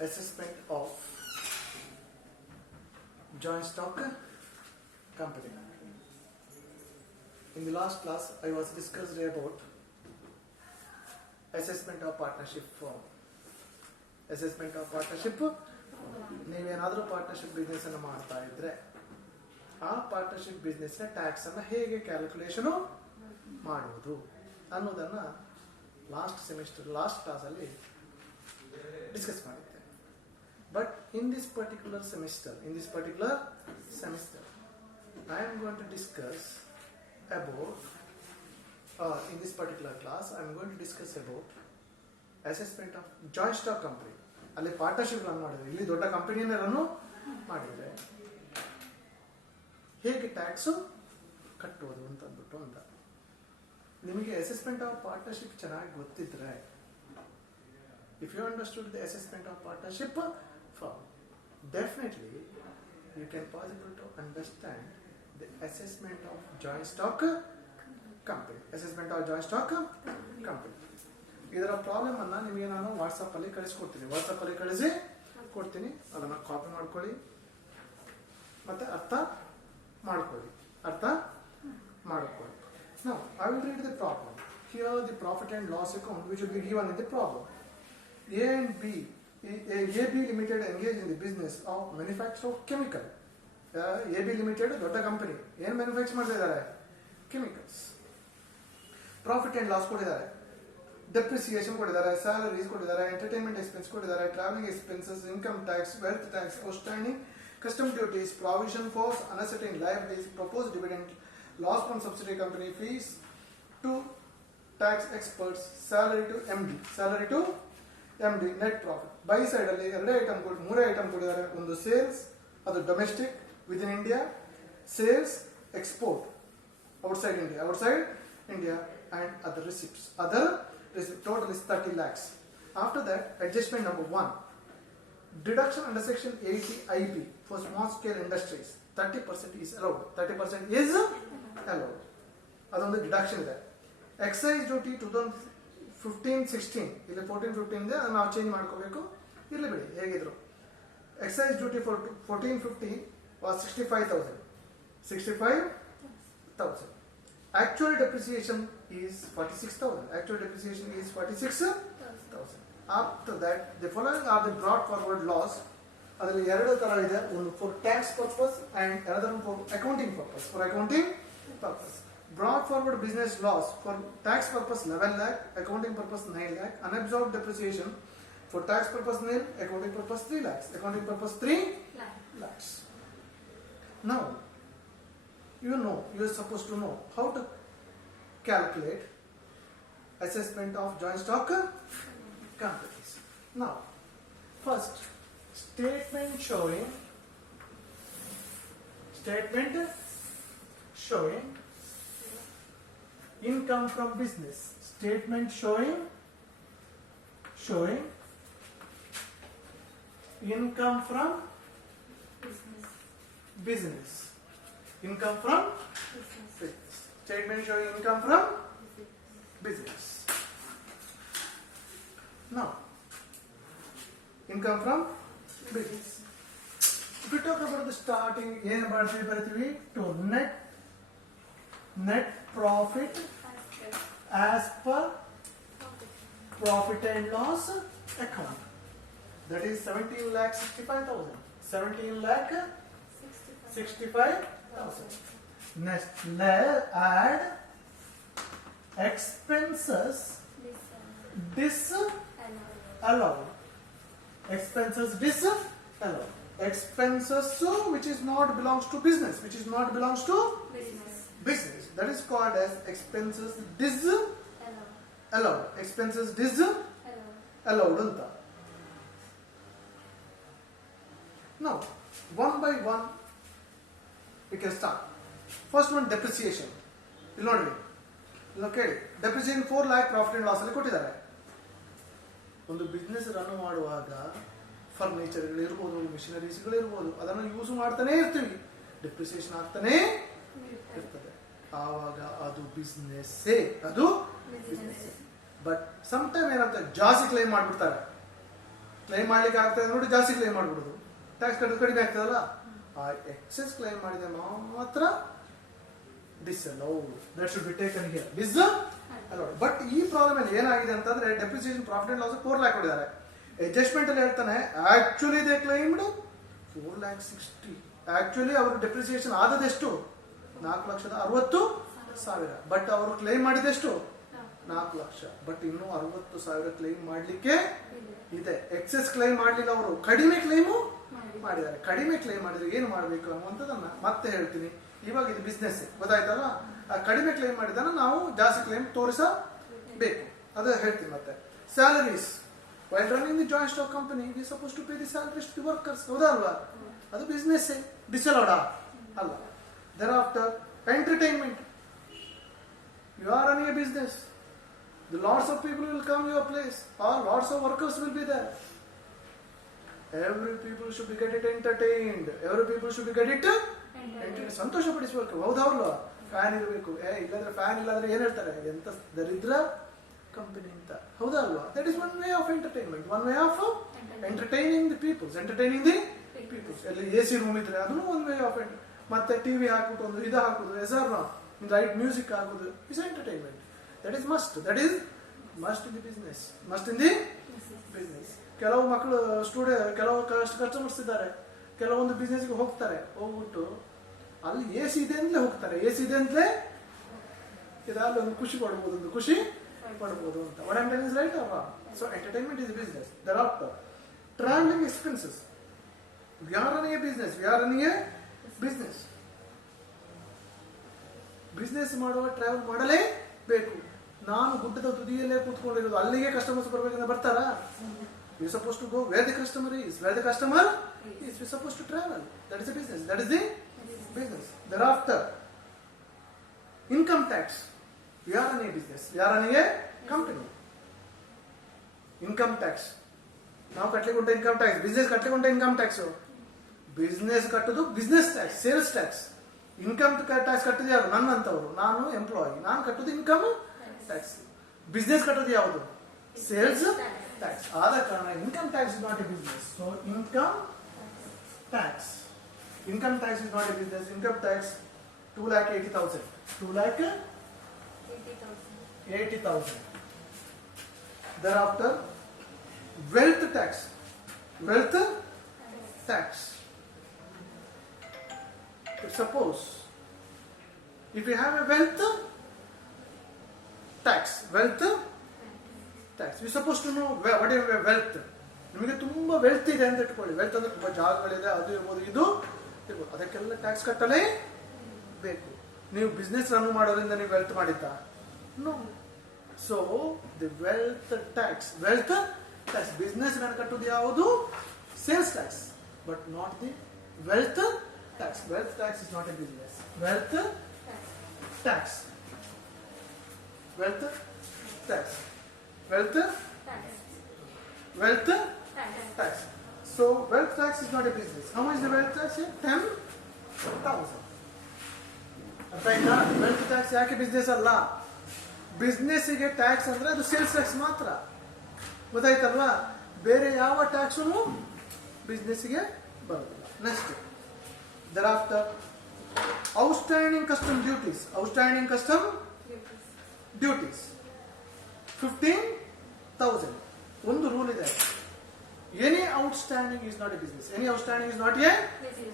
assessment of joint stock company. In the last class, I was discussed about assessment of partnership firm. Assessment of partnership. ನೀವೇನಾದರೂ partnership business ಅನ್ನು ಮಾಡ್ತಾ ಇದ್ರೆ ಆ ಪಾರ್ಟ್ನರ್ಶಿಪ್ ಬಿಸ್ನೆಸ್ನ ಟ್ಯಾಕ್ಸ್ ಅನ್ನು ಹೇಗೆ ಕ್ಯಾಲ್ಕುಲೇಷನ್ ಮಾಡುವುದು ಅನ್ನೋದನ್ನ ಲಾಸ್ಟ್ ಕ್ಲಾಸಲ್ಲಿ ಡಿಸ್ಕಸ್ ಮಾಡಿದ್ದೆ. But in this particular semester I am going to discuss about in this particular class I am going to discuss about assessment of joint stock company. ಅಲ್ಲಿ ಪಾರ್ಟ್ನರ್ಶಿಪ್ ರನ್ ಮಾಡಿದ್ರೆ, ಇಲ್ಲಿ ದೊಡ್ಡ ಕಂಪನಿಯನ್ನೇ ರನ್ ಮಾಡಿದ್ರೆ ಹೇಗೆ ಟ್ಯಾಕ್ಸ್ ಕಟ್ಟೋದು ಅಂತಂದ್ಬಿಟ್ಟು ಅಂತ. ನಿಮಗೆ ಅಸೆಸ್ಮೆಂಟ್ ಆಫ್ ಪಾರ್ಟ್ನರ್ಶಿಪ್ ಚೆನ್ನಾಗಿ ಗೊತ್ತಿದ್ರೆ, if you understood the assessment of partnership firm, definitely you can possible to understand the assessment of joint stock company. Assessment of joint stock company. ಇದರ ಪ್ರಾಬ್ಲಮ್ ಅನ್ನ ನಿಮಗೆ ನಾನು ವಾಟ್ಸಪ್ ಅಲ್ಲಿ ಕಳಿಸಿ ಕೊಡ್ತೀನಿ. ಅದನ್ನ ಕಾಪಿ ಮಾಡ್ಕೊಳ್ಳಿ ಮತ್ತೆ ಅರ್ಥ ಮಾಡ್ಕೊಳ್ಳಿ. Now I will read the problem. Here the profit and loss account which will be given in the problem. A and B, AB Limited engaged in the business of manufacture of chemical. A B limited ದೊಡ್ಡ company, ಏನು manufacture ಮಾಡ್ತಿದ್ದಾರೆ? Chemicals. Profit and loss ಕೊಟ್ಟಿದ್ದಾರೆ, depreciation ಕೊಟ್ಟಿದ್ದಾರೆ, salaries ಕೊಟ್ಟಿದ್ದಾರೆ, entertainment expense ಕೊಟ್ಟಿದ್ದಾರೆ, travelling expenses, income tax, wealth tax, outstanding custom duties, provision for unascertain liabilities, propose dividend, loss from subsidy company, fees to tax experts, salary to M D, net profit. By side ಅಲ್ಲಿ ಮೂರೇ item ಕೊಟ್ಟಿದ್ದಾರೆ. ಒಂದು sales, ಅದು domestic within India, sales, export outside India and other receipts. Total is 30 lakhs. After that, adjustment number 1, deduction under section 80 IB for small scale industries, 30% is allowed. ಅದೊಂದು ಡಿಡಕ್ಷನ್ ಇದೆ. Excise duty 2015-16 ಇಲ್ಲಿ 14-15 ಇದೆ, ಅದನ್ನು ನಾವು ಚೇಂಜ್ ಮಾಡ್ಕೋಬೇಕು. ಇರಲಿ ಬಿಡಿ ಹೇಗಿದ್ರು. ಎಕ್ಸೈಸ್ ಡ್ಯೂಟಿ ಫಾರ್ 14-15 was 65,000. Actual depreciation is 46,000. After that, the following are the brought forward loss. ಅದರಲ್ಲಿ ಎರಡು ತರ ಇದೆ, ಒಂದು for tax purpose and another one for accounting purpose. Brought forward business loss for tax purpose 11 lakh, accounting purpose 9 lakh. Unabsorbed depreciation for tax purpose nil, accounting purpose 3 lakhs, accounting purpose 3 lakhs. Now, you are supposed to know how to calculate assessment of joint stock companies. Now, first, statement showing income from business. Statement showing income from business. Statement showing income from business. Now, income from business. If we talk about the starting, to net profit as per profit and loss account. That is 17,65,000. 17,65,000. Next, let's add expenses disallowed. Expenses which is not belongs to business. That is called as expenses disallowed. Expenses disallowed anta. Now, one by one we can start. First one, depreciation. ಇಲ್ಲಿ ನೋಡಿ, ಡೆಪ್ರಿಸಿಯೇಷನ್ 4 lakh profit and loss ಅಲ್ಲಿ ಕೊಟ್ಟಿದ್ದಾರೆ. ಒಂದು business run ಮಾಡುವಾಗ ಫರ್ನಿಚರ್ಗಳಿರ್ಬೋದು, ಮಿಷನರೀಸ್ಗಳಿರ್ಬೋದು, ಅದನ್ನು ಯೂಸ್ ಮಾಡ್ತಾನೆ ಇರ್ತೀವಿ, ಡೆಪ್ರಿಸಿಯೇಷನ್ ಆಗ್ತಾನೆ ಇರ್ತದೆ. ಆವಾಗ ಅದು ಬಿಸ್ನೆಸ್ಸೇ. ಬಟ್ ಸಮ್ ಟೈಮ್ ಏನಂತ ಜಾಸ್ತಿ ಕ್ಲೈಮ್ ಮಾಡ್ಬಿಡ್ತಾರೆ. ಕ್ಲೈಮ್ ಮಾಡ್ಲಿಕ್ಕೆ ಆಗ್ತದೆ ನೋಡಿ ಜಾಸ್ತಿ ಕ್ಲೈಮ್ ಮಾಡ್ಬಿಡುದು, ಟ್ಯಾಕ್ಸ್ ಕಟ್ಟೋದು ಕಡಿಮೆ ಆಗ್ತದಲ್ಲ. ಆ ಎಕ್ಸೆಸ್ ಕ್ಲೈಮ್ ಮಾಡಿದ ಮಾತ್ರ disallowed, that should be taken here, disallowed. But ಈ ಪ್ರಾಬ್ಲಮ್ ಅಲ್ಲಿ ಏನಾಗಿದೆ ಅಂತಂದ್ರೆ depreciation profit and loss 4 lakh ಕೊಡಿದ್ದಾರೆ. ಅಡ್ಜಸ್ಟ್ಮೆಂಟ್ ಅಲ್ಲಿ ಹೇಳ್ತಾನೆ ಆಕ್ಚುಲಿ ದೇ ಕ್ಲೈಮ್ಡ್ 4,60,000. ಆಕ್ಚುಲಿ ಅವರು ಡೆಪ್ರಿಸಿಯೇಷನ್ ಆದದೆಷ್ಟು 4,60,000. ಬಟ್ ಅವರು ಕ್ಲೈಮ್ ಮಾಡಿದೆಷ್ಟು 4 ಲಕ್ಷ. ಬಟ್ ಇನ್ನೂ 60,000 ಕ್ಲೈಮ್ ಮಾಡ್ಲಿಕ್ಕೆ ಇದೆ. ಎಕ್ಸೆಸ್ ಕ್ಲೈಮ್ ಮಾಡ್ಲಿಲ್ಲ, ಅವರು ಕಡಿಮೆ ಕ್ಲೈಮು ಮಾಡಿದ್ದಾರೆ. ಕಡಿಮೆ ಕ್ಲೈಮ್ ಮಾಡಿದ್ರೆ ಏನು ಮಾಡಬೇಕು ಅನ್ನುವಂಥದ್ದನ್ನ ಮತ್ತೆ ಹೇಳ್ತೀನಿ. ಇವಾಗ ಇದು ಬಿಸ್ನೆಸ್ ಗೊತ್ತಾಯ್ತಲ್ಲ, ಆ ಕಡಿಮೆ ಕ್ಲೈಮ್ ಮಾಡಿದಾನ ನಾವು ಜಾಸ್ತಿ ಕ್ಲೈಮ್ ತೋರಿಸಬೇಕು, ಅದು ಹೇಳ್ತೀನಿ ಮತ್ತೆ. Salaries while running the joint stock company we suppose to pay the salaries to workers, ಹೌದಾ ಅಲ್ವಾ? ಅದು ಬಿಸ್ನೆಸ್, ಡಿಸಲೌಡ ಅಲ್ಲ. Thereafter entertainment, you are running a business, the lots of people will come your place, or lots of workers will be there. Every people should be get it entertained, every people should be get it entertained. ಸಂತೋಷ ಪಡಿಸಬೇಕು, ಹೌದೌಲ್ವಾ? ಫ್ಯಾನ್ ಇರಬೇಕು, ಇಲ್ಲಾಂದ್ರೆ ಫ್ಯಾನ್ ಇಲ್ಲಾಂದ್ರೆ ಏನ್ ಹೇಳ್ತಾರೆ, ಎಂತ ದರಿದ್ರ ಕಂಪನಿ ಅಂತ, ಹೌದಾ ಅಲ್ವಾ? That is one way of entertainment, one way of entertaining the peoples, entertaining the peoples. ಎಲ್ಲಿ AC ರೂಮ್ ಇದ್ರೆ ಅದನ್ನು ಒನ್ ವೇ ಆಫ್ ಮತ್ತೆ ಟಿವಿ ಹಾಕ್ಬಿಟ್ಟು ಒಂದು ಇದು ಹಾಕುದು, ಲೈಟ್ ಮ್ಯೂಸಿಕ್ ಹಾಕುದು, is entertainment. That is must. That is must in the business. Must in the business. ಕೆಲವು ಮಕ್ಕಳು ಕೆಲವು ಕಸ್ಟಮರ್ಸ್ ಇದ್ದಾರೆ, ಕೆಲವೊಂದು ಬಿಸ್ನೆಸ್ಗೆ ಹೋಗ್ತಾರೆ, ಹೋಗ್ಬಿಟ್ಟು ಅಲ್ಲಿ AC ಇದೆ ಅಂತಲೇ ಹೋಗ್ತಾರೆ, AC ಇದೆ ಅಂತಲೇ ಇದರಲ್ಲಿ ಒಂದು ಖುಷಿ ಪಡ್ಬೋದು, ಒಂದು ಖುಷಿ ಪಡ್ಬೋದು ಅಂತ. What I'm telling is right or wrong? So entertainment is a business. Thereafter, traveling expenses. We are running a business. We are running a business. Business ಮಾಡುವ ಟ್ರಾವೆಲ್ ಮಾಡಲೇ ಬೇಕು. ನಾನು ಗುಡ್ಡದ ತುದಿಯಲ್ಲೇ ಕೂತ್ಕೊಂಡಿರೋದು, ಅಲ್ಲಿಗೆ ಕಸ್ಟಮರ್ಸ್ ಬರ್ಬೇಕಂತ ಬರ್ತಾರಾ? You suppose to go where the customer is, where the customer is, you suppose to travel. That is the business, that is the business. Thereafter income tax. We are running a business, we are running a company. Income tax ನಾವು ಕಟ್ಟಲಿಕ್ಕೆ ಉಂಟು, income tax. Business ಕಟ್ಟಲಿಕ್ಕೆ ಉಂಟು income tax. Business ಕಟ್ಟೋದು business tax, sales tax. Income tax ಕಟ್ಟಿದ ಯಾರು? ನನ್ನಂತವರು, ನಾನು ಎಂಪ್ಲಾಯಿ, ನಾನು ಕಟ್ಟೋದು ಇನ್ಕಮ್ ಟ್ಯಾಕ್ಸ್. ಬಿಸ್ನೆಸ್ ಕಟ್ಟೋದು ಯಾವುದು? Sales tax. ಆದ ಕಾರಣ income tax is not A business. So income tax, income tax is not A business. Income tax 2,80,000, 2,80,000. Thereafter, wealth tax, wealth tax. Suppose if you have a wealth tax, we supposed to know what is wealth. ನಿಮಗೆ ತುಂಬಾ ವೆಲ್ತ್ ಇದೆ ಅಂತ ಇಟ್ಕೊಳ್ಳಿ, ವೆಲ್ತ್ ಅಂದ್ರೆ ತುಂಬಾ ಜಾಗಗಳಿದೆ, ಅದು ಇರ್ಬೋದು, ಇದು ಇರ್ಬೋದು, ಅದಕ್ಕೆಲ್ಲ ಟ್ಯಾಕ್ಸ್ ಕಟ್ಟಲೇ ಬೇಕು. ನೀವು ಬಿಸ್ನೆಸ್ ರನ್ ಮಾಡೋದ್ರಿಂದ ನೀವು ವೆಲ್ತ್ ಮಾಡಿದ್ದ? No. So the wealth tax, businessman ಕಟ್ಟೋದು ಯಾವುದು? Sales tax, but not the wealth tax. Wealth tax is not a business. Wealth tax. Wealth tax. Wealth tax. So wealth tax is not a business. How much is the wealth tax here? 10,000. ಅರ್ಥ ಆಯ್ತಾ? Wealth tax ಯಾಕೆ ಬಿಸ್ನೆಸ್ ಅಲ್ಲ? ಬಿಸ್ನೆಸ್ಸಿಗೆ ಟ್ಯಾಕ್ಸ್ ಅಂದ್ರೆ ಅದು sales tax ಮಾತ್ರ, ಗೊತ್ತಾಯ್ತಲ್ವಾ? ಬೇರೆ ಯಾವ ಟ್ಯಾಕ್ಸು ಬಿಸ್ನೆಸ್ಸಿಗೆ ಬರೋದಿಲ್ಲ. Next, thereafter, outstanding custom duties. 15,000. ಒಂದು ರೂಲ್ ಇದೆ, any outstanding is not a business. Any outstanding is not a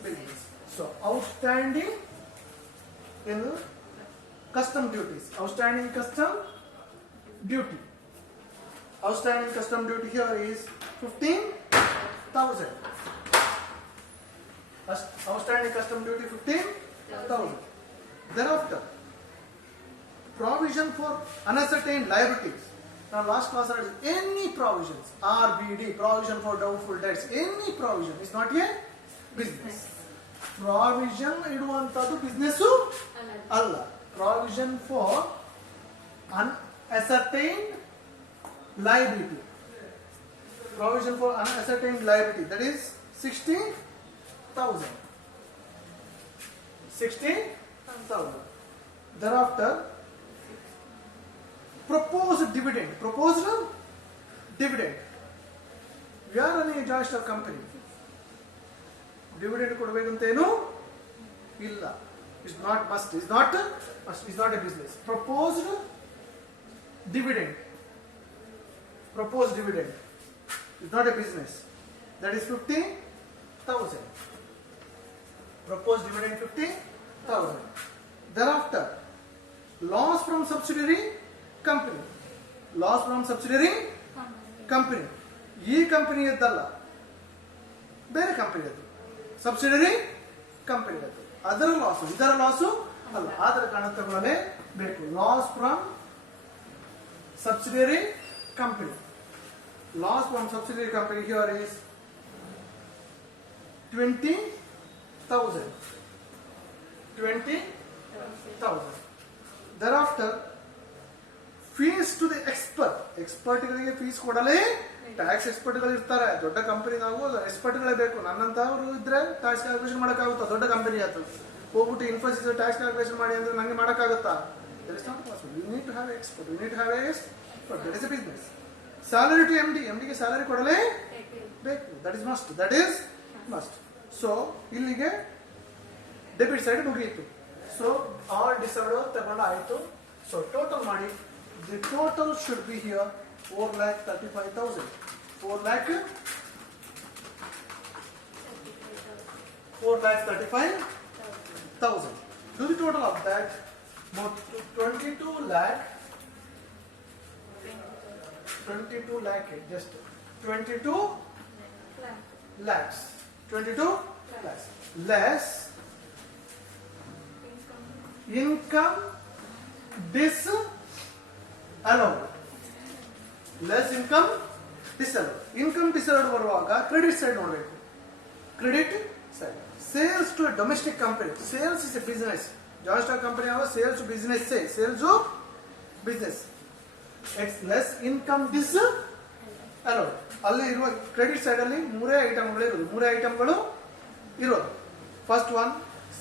business. So outstanding in custom duties, outstanding custom duty here is 15,000. Outstanding custom duty 15,000. Thereafter, provision for unascertained liabilities. Now last class I said any provisions, RBD, provision for doubtful debts, any provision is not a business. Provision iduvanthadu business alla. Provision for unascertained liability. Provision for unascertained liability, that is 60,000. Thereafter, proposed dividend. We are running a joint stock company. Dividend ಕೊಡಬೇಕಂತೇನು ಇಲ್ಲ. It's not must. It's not must. It's not a business. Proposed dividend. Proposed dividend. It's not a business. That is 50,000. Proposed dividend 50,000. Thereafter, loss from subsidiary company. Loss from subsidiary company. ಈ ಕಂಪನಿ ಇದ್ದಲ್ಲ, ಬೇರೆ ಕಂಪನಿ ಅದು, subsidiary company ಅದು, ಅದರ ಲಾಸು ಇದರ ಲಾಸು ಅಲ್ಲ, ಆದರ ಕಾರಣ ತಗೊಳ್ಳಲೇಬೇಕು. Loss from subsidiary company. Loss from subsidiary company here is 20,000. 20,000. Thereafter, fees to the expert. ಎಕ್ಸ್ಪರ್ಟ್ಗಳಿಗೆ ಫೀಸ್ ಕೊಡಲೇ, ಟ್ಯಾಕ್ಸ್ ಎಕ್ಸ್ಪರ್ಟ್ಗಳು ಇರ್ತಾರೆ. ದೊಡ್ಡ ಕಂಪನಿ ನಾವು ಎಕ್ಸ್ಪರ್ಟ್ಗಳೇ ಬೇಕು. ನನ್ನಂತವ್ರು ಇದ್ರೆ ಟ್ಯಾಕ್ಸ್ ಕ್ಯಾಲ್ಕುಲೇಷನ್ ಮಾಡೋಕ್ಕಾಗುತ್ತಾ? ದೊಡ್ಡ ಕಂಪನಿ ಆಯ್ತು ಹೋಗ್ಬಿಟ್ಟು ಇನ್ಫೋಸಿಸ್ ಟ್ಯಾಕ್ಸ್ ಕ್ಯಾಲ್ಕುಲೇಷನ್ ಮಾಡಿ ಅಂದ್ರೆ ನಂಗೆ ಮಾಡೋಕ್ಕಾಗುತ್ತಾ? That is not possible. You need to have an expert. You need to have a expert. That is a business. Salary to MD. MD ಗೆ ಸ್ಯಾಲರಿ ಕೊಡಲೇ ಬೇಕು. That is must. That is must. So ಇಲ್ಲಿಗೆ debit side ಮುಗಿಯಿತು. So all disorder ತಗೊಂಡು ಆಯಿತು. So total ಮಾಡಿ. The total should be here 4,35,000. 4,35,000. Do the total of that. About 22 lakh. 22 lakh. Just 22 lakhs. 22 lakhs. Less income disallowed. Less income disallowed. Income disallowed ಬರುವಾಗ credit side ನೋಡಬೇಕು. Credit side. Sales to domestic company. Sales is a business. Joint stock company ಯಾವ sales business. Sales business. Less income disallowed. ಅಲ್ಲಿ ಇರುವ credit side ಅಲ್ಲಿ ಮೂರೇ ಐಟಮ್ಗಳು ಇರೋದು. ಮೂರೇ ಐಟಮ್ಗಳು ಇರೋದು. First one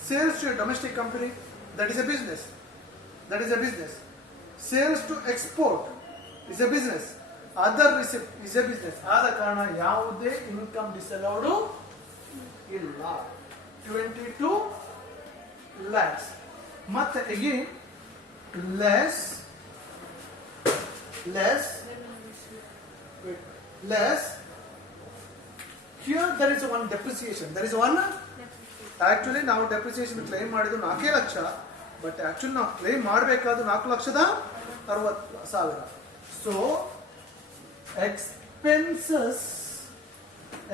sales to domestic company. That is a business. That is a business. Sales to export is a business. Other receipt is a business. ಆದ ಕಾರಣ ಯಾವುದೇ ಇನ್ಕಮ್ ಡಿಸಲೌಡ್ ಇಲ್ಲ. 22 lakhs. ಮತ್ತೆ again less here there is one depreciation. There is one actually ನಾವು depreciation claim ಮಾಡಿದ್ದು 4 lakh. But actually ನಾವು claim ಮಾಡಬೇಕಾದ್ರು 4,60,000. So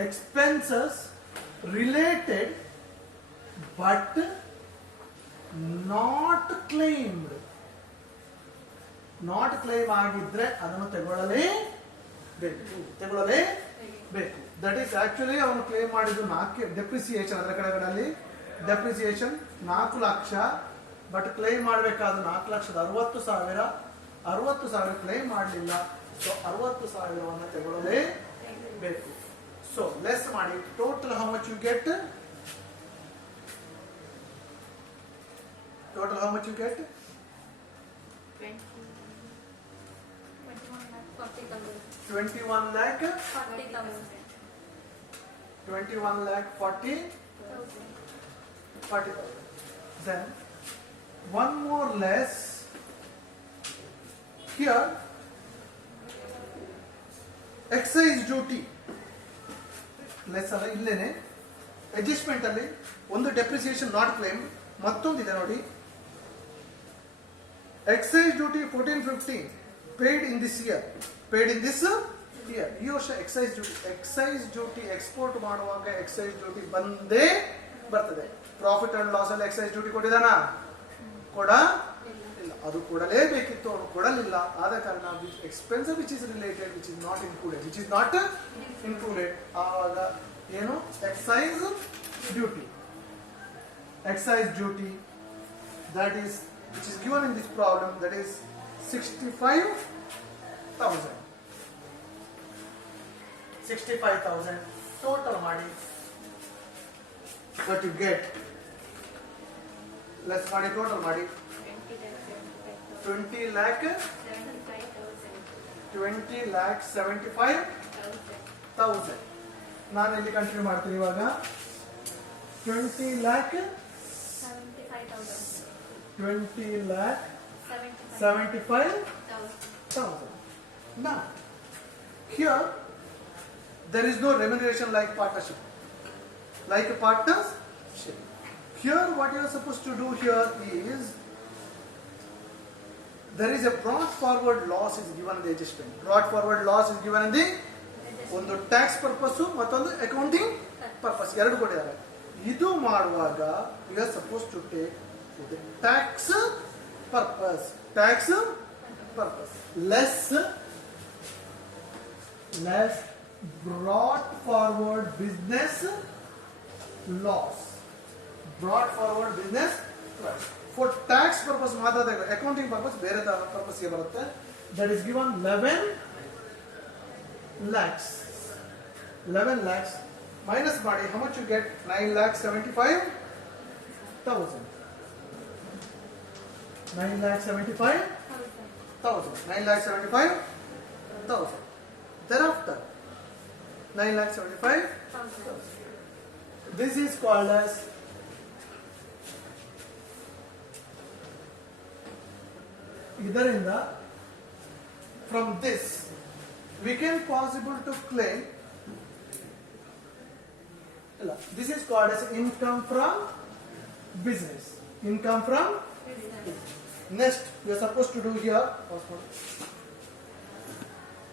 expenses related but not claimed. Not claim ಆಗಿದ್ರೆ ಅದನ್ನು ತಗೊಳ್ಳಲೇಬೇಕು. ದಟ್ ಈಸ್ ಆಕ್ಚುಲಿ ಅವನು ಕ್ಲೇಮ್ ಮಾಡಿದ್ದು 4 ಡೆಪ್ರಿಸಿಯೇಷನ್. ಅದರ ಕಡೆಗಳಲ್ಲಿ ಡೆಪ್ರಿಸಿಯೇಷನ್ 4 ಲಕ್ಷ. ಬಟ್ ಕ್ಲೈಮ್ ಮಾಡಬೇಕಾದ್ರೆ 4,60,000. 60,000 ಕ್ಲೈಮ್ ಮಾಡಲಿಲ್ಲ. ಸೊ 60,000 ತಗೊಳ್ಳಲೇಬೇಕು. ಸೊ ಲೆಸ್ ಮಾಡಿ. Total how much you get? Total how much you get? 21 lakh 40,000. Then one more less here. Excise duty less ಅಲ್ಲ, ಇಲ್ಲೇನೆ ಅಡ್ಜಸ್ಟ್ಮೆಂಟ್ ಅಲ್ಲಿ ಒಂದು ಡೆಪ್ರಿಸಿಯೇಷನ್ ನಾಟ್ ಕ್ಲೈಮ್, ಮತ್ತೊಂದಿದೆ ನೋಡಿ. Excise duty 1450 paid in this year. ಈ ವರ್ಷ ಎಕ್ಸೈಸ್ ಡ್ಯೂಟಿ ಎಕ್ಸ್ಪೋರ್ಟ್ ಮಾಡುವಾಗ excise duty ಬಂದೇ ಬರ್ತದೆ. ಪ್ರಾಫಿಟ್ ಅಂಡ್ ಲಾಸ್ ಅಲ್ಲಿ ಎಕ್ಸೈಸ್ ಡ್ಯೂಟಿ ಕೊಟ್ಟಿದಾನ? ಇಲ್ಲ. ಅದು ಕೊಡಲೇಬೇಕಿತ್ತು, ಅವನು ಕೊಡಲಿಲ್ಲ. ಆದ ಕಾರಣ expense which is related which is not included ಆವಾಗ ಏನು? Excise duty that is which is given in this problem, that is 65,000. 65,000 total money. What you get? Let's money total money. 20 lakh 75,000. 1000. ನಾನು ಇಲ್ಲಿ ಕಂಟಿನ್ಯೂ ಮಾಡ್ತೀನಿ ಇವಾಗ 20 lakh 20 lakh 75,000. Now here there is no remuneration like partnership, like a partnership. Here what you are supposed to do here is there is a brought forward loss is given in the adjustment. Brought forward loss is given in the ಒಂದು tax purpose ಮತ್ತೊಂದು accounting purpose ಎರಡು ಕೊಟ್ಟಿದ್ದಾರೆ. ಇದು ಮಾಡುವಾಗ you are suppose to take tax purpose less brought forward business loss. Brought forward business loss. For tax purpose ಮಾತ್ರ accounting purpose ಬೇರೆ purpose ಗೆ ಬರುತ್ತೆ. That is given 11 lakhs. 11 lakhs minus ಮಾಡಿ how much you get? 9,75,000. 9,75,000. Thereafter 9,75,000. This is called as ಇದರಿಂದ from this we can possible to claim this is called as income from business. Next we are supposed to do here